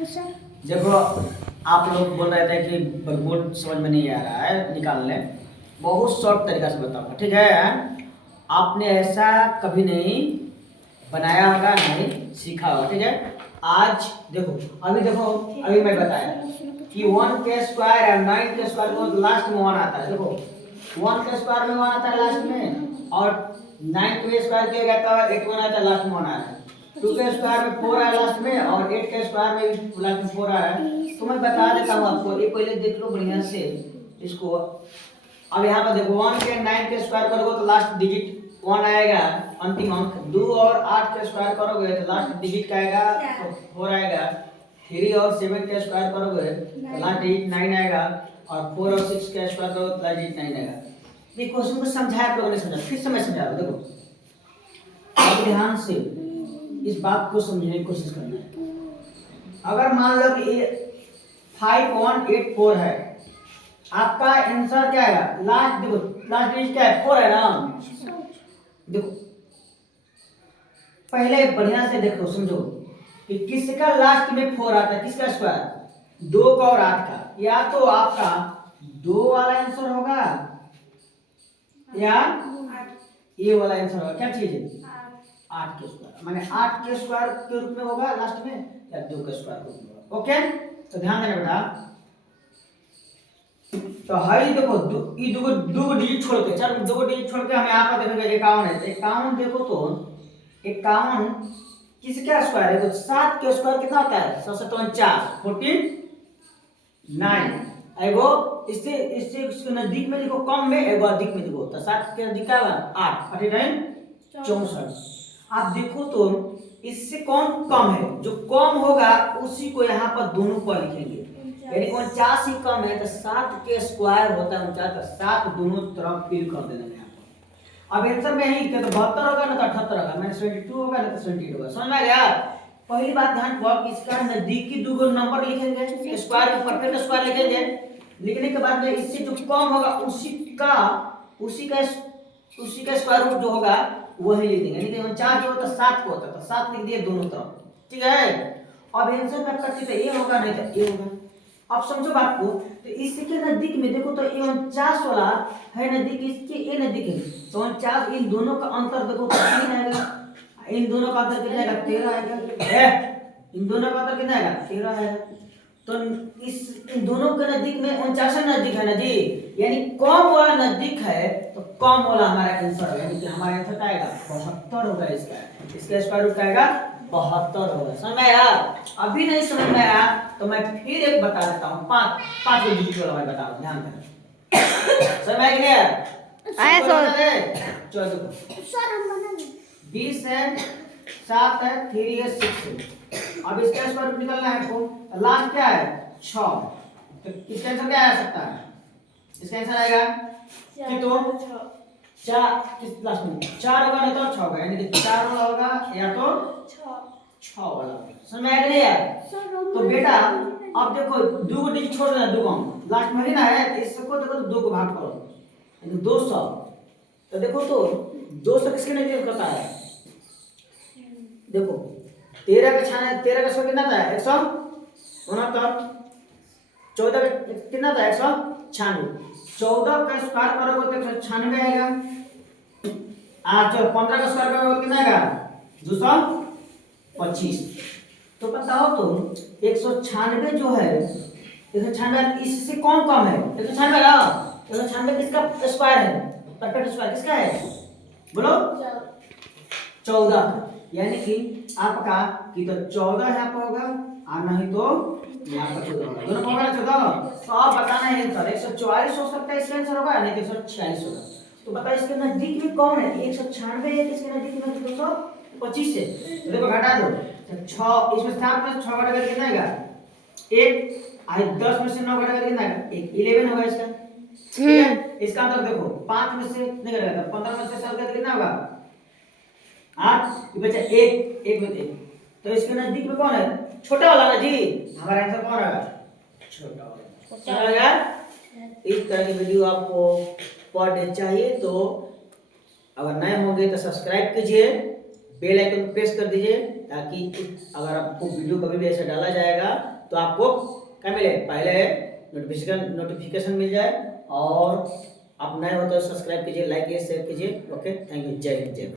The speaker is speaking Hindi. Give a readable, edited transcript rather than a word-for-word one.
देखो आप लोग बोल रहे थे कि बोर्ड समझ में नहीं आ रहा है निकालने, बहुत शॉर्ट तरीका से बताऊंगा, ठीक है। आपने ऐसा कभी नहीं बनाया होगा, नहीं सीखा होगा, ठीक है। आज देखो, अभी मैं बताया कि 1 के स्क्वायर और 9 के स्क्वायर को लास्ट में 1 आता है। देखो 1 के स्क्वायर में 1 आता है लास्ट में, और 9 के स्क्वायर किया गया था 8 1 आता है लास्ट में 1 आया है। 2 के स्क्वायर में 4 आया लास्ट में, और 8 के स्क्वायर में भी लास्ट में 4 आया है। तो मैं बता देता हूँ आपको, ये पहले देख लो बढ़िया से इसको। अब यहाँ पर देखो 1 के 9 के स्क्वायर करोगे तो लास्ट डिजिट 1 आएगा, अंतिम अंक। 2 और 8 के स्क्वायर करोगे तो लास्ट डिजिट क्या आएगा, तो 4 आएगा। 3 और 7 के स्क्वायर करोगे तो लास्ट डिजिट 9 आएगा, और 4 और 6 के स्क्वायर करोगे तो लास्ट डिजिट 9 आएगा। ये क्वेश्चन को समझाया आप लोगों ने, समझा, फिर से मैं समझा रहा हूँ। देखो अब ध्यान से इस बात को समझने की कोशिश करना है। अगर मान लो कि 5.84 है, आपका आंसर क्या आएगा, लास्ट देखो लास्ट डिजिट क्या है, 4 है ना। देखो पहले बढ़िया से देखो, समझो कि किसका लास्ट में 4 आता है, किसका स्क्वायर, 2 का और 8 का। या तो आपका 2 वाला आंसर होगा या ये वाला आंसर होगा। क्या चीज है, 8 के स्क्वायर, माने 8 के स्क्वायर के रूप में होगा लास्ट में, या 2 के स्क्वायर के रूप में होगा। ओके, तो ध्यान देना बेटा। तो हाई देखो ये दो डिजिट छोड़ के, चल दो डिजिट छोड़ के हम यहाँ पर देखेंगे 51 है। तो 51 देखो तो 51 किसका स्क्वायर है, तो 7 के स्क्वायर कितना होता है, 7 49। एगो इससे इससे उसके नजदीक में लिखो कम में, एगो अधिक में लिखो। तो 7 के नजदीक क्या होगा 8, 49 64। आप देखो तो इससे कौन कम है, जो कम होगा उसी को यहाँ पर दोनों पर लिखेंगे। यानी 49 ही कम है तो 7 के स्क्वायर होता है 49, तो 7 दोनों तरफ फिल कर देना यहाँ पर। अब आंसर में ही क्या, तो 72 होगा ना तो 78 होगा, मैंने 72 होगा ना तो 78 होगा। समझ में आ गया। पहली बात ध्यान रखो कि इसका नजदीकी दो नंबर लिखेंगे, स्क्वायर का परफेक्ट स्क्वायर लिखेंगे। लिखने के बाद में इससे जो कम होगा उसी का स्क्वायर रूट जो होगा वही लिख देंगे। यानी कि 49 जो होता है 7 को होता है, तो 7 लिख दिए दोनों तरफ, ठीक है। अब आंसर में आपका कितना ये होगा, नहीं तो ये होगा। अब समझो बात को, तो इसके नजदीक में देखो तो 49 वाला है नजदीक, इसके ये नजदीक है तो 49, इन दोनों का अंतर देखो तो 3 आएगा, इन दोनों का अंतर कितना आएगा, 13 आएगा। इन दोनों का अंतर कितना आएगा, 13 आएगा। तो इन दोनों के नजदीक में 49 नजदीक है ना जी, यानी कम वाला नजदीक है तो कम वाला हमारा आंसर है। यानी कि हमारा आंसर क्या आएगा, 72 होगा। इसका स्क्वायर रूट क्या आएगा, 72 होगा। समझ में आया। अभी नहीं समझ में आया तो मैं फिर एक बता देता हूँ, पांच डिजिट वाला मैं बता रहा हूँ, ध्यान देना। समझ में आ गया, आया सर। चलो देखो सर हम बना लें, 20 है, 7 है, 3 है, 6 है। अब इसका स्क्वायर रूट निकालना है आपको। लास्ट क्या है 6, तो इसका आंसर क्या आ सकता है, इसका आंसर आएगा कि तो 4, किस लास्ट में 4 होगा नहीं तो 6 होगा, यानी कि 4 वाला होगा या तो 6 वाला। समझ में आ गया यार। तो बेटा अब देखो दो डिजिट छोड़ देना, दो कम लास्ट में ही ना है, तो इसको देखो तो 2 को भाग करो, यानी 200। तो देखो तो 200 किसके नजदीक होता है, देखो 13 का छाने 13 का स्क्वायर कितना था 169, 14 का कितना था 196, 14 का स्क्वायर करोगे तो 196 आएगा। चलो 15 का स्क्वायर करोगे कितना आएगा 225। तो बताओ तो 196 जो है, 196 इससे कौन कम है, 196 ना, 196 किसका स्क्वायर है, परफेक्ट स्क्वायर किसका है बोलो, 14। यानी कि आपका कि तो 14 यहाँ पर होगा और नहीं तो यहाँ पर 14 होगा, दोनों होगा ना 14। तो आप बताना है आंसर 144 हो सकता है, इसका आंसर होगा नहीं तो 146 होगा। तो बताओ इसके नजदीक में कौन है, 196 है, इसके नजदीक में 225 है। तो देखो घटा दो, 6 इसमें 7 में 6 घटा कर कितना आएगा 1, आई 10 में से 9 घटा कर कितना आएगा 1, 11 होगा इसका, ठीक है। इसका अंतर देखो 5 में से नहीं घटाएगा, 15 में से 7 घटा कितना होगा 8, ये बचा 1 में 1। तो इसके नजदीक में कौन है, छोटा वाला ना जी, हमारा आंसर कौन आएगा, छोटा वाला। समझ गया। इस तरह की वीडियो आपको पर डे चाहिए तो अगर नए होंगे तो सब्सक्राइब कीजिए, बेल आइकन प्रेस कर दीजिए ताकि अगर आपको वीडियो कभी भी ऐसा डाला जाएगा तो आपको क्या मिले, पहले नोटिफिकेशन मिल जाए। और आप नए हो तो सब्सक्राइब कीजिए, लाइक कीजिए, शेयर कीजिए। ओके, थैंक यू, जय हिंद, जय भारत।